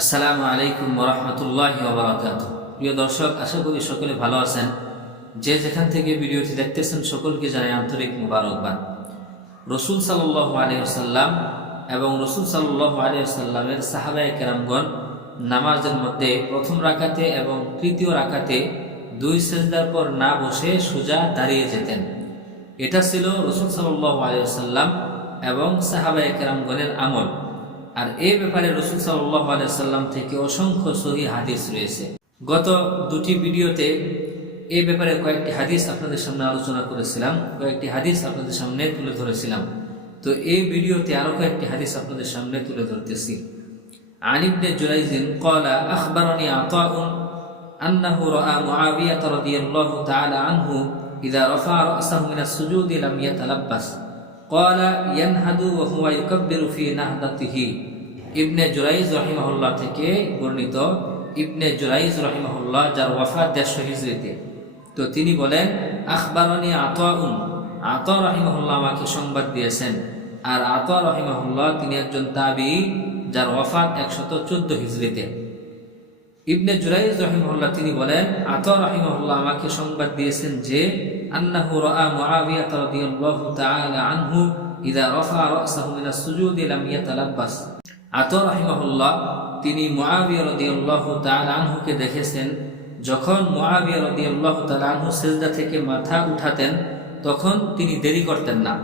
আসসালামু আলাইকুম ওরহমতুল্লাহি ওয়াবারাকাতুহু। প্রিয় দর্শক, আশা করি সকলে ভালো আছেন। যে যেখান থেকে ভিডিওটি দেখতেছেন সকলকে জানাই আন্তরিক মুবারকবাদ। রসুল সাল্লাল্লাহু আলাইহি ওয়াসাল্লাম এবং রসুল সাল্লাল্লাহু আলাইহি ওয়াসাল্লামের সাহাবায়ে কেরামগণ নামাজের মধ্যে প্রথম রাকাতে এবং তৃতীয় রাকাতে দুই সিজদার পর না বসে সোজা দাঁড়িয়ে যেতেন। এটা ছিল রসুল সাল্লাল্লাহু আলাইহি ওয়াসাল্লাম এবং সাহাবায়ে কেরামগণের আমল। আর এই ব্যাপারে রাসূল সাল্লাল্লাহু আলাইহি ওয়াসাল্লাম থেকে অসংখ্য সহিহ হাদিস রয়েছে। গত দুটি ভিডিওতে এই ব্যাপারে কয়েকটি হাদিস আপনাদের সামনে আলোচনা করেছিলাম, কয়েকটি হাদিস আপনাদের সামনে তুলে ধরেছিলাম। তো এই ভিডিওতে আরো কয়েকটি হাদিস আপনাদের সামনে তুলে ধরতেছি। আন ইবনে জুরাইজ قال اخبرني عطاء انه راى معاويه رضي الله تعالى عنه اذا رفع راسه من السجود لم يتلبس قال ينهض وهو يكبر في نهضته। ইবনে জুরাইজ রাহিমাহুল্লাহ থেকে বর্ণিত। ইবনে জুরাইজ রাহিমাহুল্লাহ যার ওয়াফাত 150 হিজরিতে। তো তিনি বলেন, আখবারনি আতাউন, আতা রাহিমাহুল্লাহ আমাকে সংবাদ দিয়েছেন। আর আতা রাহিমাহুল্লাহ তিনি একজন তাবিঈ যার ওয়াফাত 114 হিজরিতে। ইবনে জুরাইজ রাহিমাহুল্লাহ তিনি বলেন, আতা রাহিমাহুল্লাহ আমাকে সংবাদ দিয়েছেন যে আন্নাহু রাআ মুআবিয়া রাদিয়াল্লাহু তাআলা আনহু ইযা রাফা রাসাহু মিনাস সুজুদি লাম ইয়াতালাব্বাস। আতা রাহিমাহুল্লাহ তিনি মুআবিয়া রাদিয়াল্লাহু তাআলা আনহুকে দেখেছেন, যখন মুআবিয়া রাদিয়াল্লাহু তাআলা আনহু সিজদা থেকে মাথা উঠাতেন তখন তিনি দেরি করতেন না।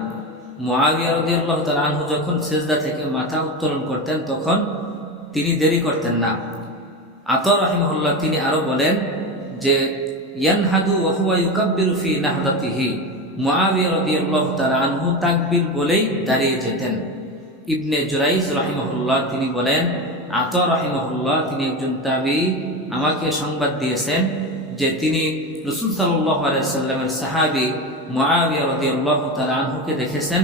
মুআবিয়া রাদিয়াল্লাহু তাআলা আনহু যখন সিজদা থেকে মাথা উত্তোলন করতেন তখন তিনি দেরি করতেন না। আতা রাহিমাহুল্লাহ তিনি আরো বলেন যে ইয়ানহাদু ওয়া হুয়া ইউকাব্বিরু ফি নাহদাতিহি, মুআবিয়া রাদিয়াল্লাহু তাআলা আনহু তাকবীর বলেই দাঁড়িয়ে যেতেন। ইবনে জুরাইজ রাহিমাহুল্লাহ তিনি বলেন, আতা রাহিমাহুল্লাহ তিনি একজন তাবিঈ আমাকে সংবাদ দিয়েছেন যে তিনি রাসূল সাল্লাল্লাহু আলাইহি ওয়াসাল্লামের সাহাবী মুআবিয়া রাদিয়াল্লাহু তাআলা আনহুকে দেখেছেন,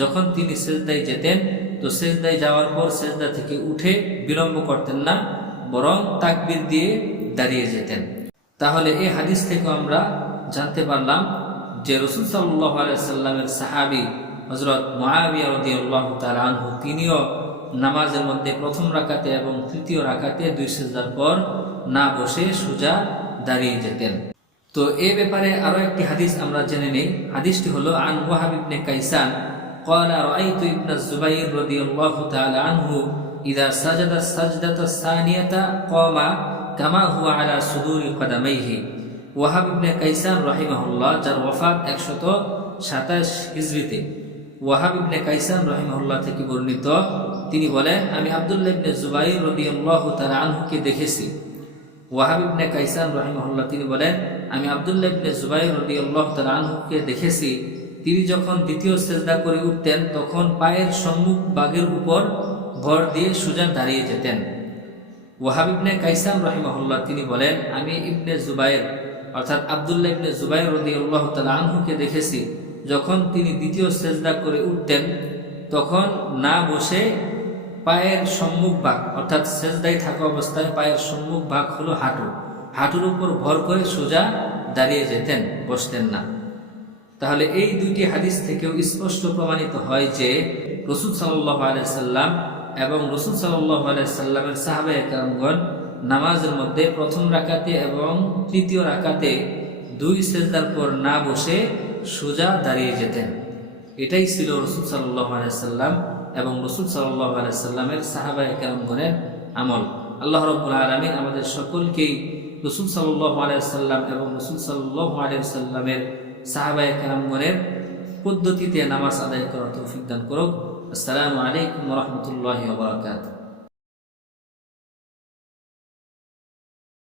যখন তিনি সিজদায় যেতেন তো সিজদায় যাওয়ার পর সিজদা থেকে উঠে বিলম্ব করতেন না, বরং তাকবীর দিয়ে দাঁড়িয়ে যেতেন। তাহলে এই হাদিস থেকে আমরা জানতে পারলাম যে রাসূল সাল্লাল্লাহু আলাইহি ওয়াসাল্লামের সাহাবী হযরত মুআবিয়া রাদিয়াল্লাহু তাআলা আনহু তিনিও নামাজের মধ্যে প্রথম রাকাতে এবং তৃতীয় রাকাতে দুই সিজদার পর না বসে সোজা দাঁড়িয়ে যেতেন। তো এই ব্যাপারে আরো একটি হাদিস আমরা জেনে নেই। হাদিসটি হলো আন ওয়াহাব ইবনে কাইসান قال رأيت ابن الزبير رضي الله تعالى عنه إذا سجد السجدة الثانية قام كما هو على صدور قدميه। ওয়াহাব ইবনে কাইসান রাহিমাহুল্লাহ যার ওয়াফাত 127 হিজরিতে। ওয়াহাব ইবনে কাইসান রাহিমাহুল্লাহ থেকে বর্ণিত, তিনি বলেন, আমি আব্দুল্লাহ ইবনে জুবাইর রাদিয়াল্লাহু তাআলা আনহুকে দেখেছি। ওয়াহাব ইবনে কাইসান রাহিমাহুল্লাহ তিনি বলেন, আমি আব্দুল্লাহ ইবনে জুবাইর রাদিয়াল্লাহু তাআলা আনহুকে দেখেছি, তিনি যখন দ্বিতীয় সিজদা করে উঠতেন তখন পায়ের সম্মুখ ভাগের উপর ভর দিয়ে সোজা দাঁড়িয়ে যেতেন। ওয়াহাব ইবনে কাইসান রাহিমাহুল্লাহ তিনি বলেন, আমি ইবনে জুবাইর অর্থাৎ আব্দুল্লাহ ইবনে জুবাইর রাদিয়াল্লাহু তাআলা আনহুকে দেখেছি, যখন তিনি দ্বিতীয় সিজদা করে উঠতেন তখন না বসে পায়ের সম্মুখ ভাগ অর্থাৎ সিজদায় থাকা অবস্থায় পায়ের সম্মুখ ভাগ হলো হাঁটুর উপর ভর করে সোজা দাঁড়িয়ে যেতেন, বসতেন না। তাহলে এই দুইটি হাদিস থেকেও স্পষ্ট প্রমাণিত হয় যে রাসূল সাল্লাল্লাহু আলাইহি সাল্লাম এবং রাসূল সাল্লাল্লাহু আলাইহি সাল্লামের সাহাবায়ে কেরামগণ নামাজের মধ্যে প্রথম রাকাতে এবং তৃতীয় রাকাতে দুই সিজদার পর না বসে সোজা দাঁড়িয়ে যেতেন। এটাই ছিল রাসূল সাল্লাল্লাহু আলাইহি সাল্লাম এবং রাসূল সাল্লাল্লাহু আলাইহি সাল্লামের সাহাবায়ে কেরামগণের আমল। আল্লাহ রাব্বুল আলামিন আমাদের সকলকেই রাসূল সাল্লাল্লাহু আলাইহি সাল্লাম এবং রাসূল সাল্লাল্লাহু আলাইহি সাল্লামের সাহাবায়ে কেরামগণের পদ্ধতিতে নামাজ আদায় করার তৌফিক দান করুক। আসসালামু আলাইকুম ওয়া রাহমাতুল্লাহি ওয়া বারাকাতুহু।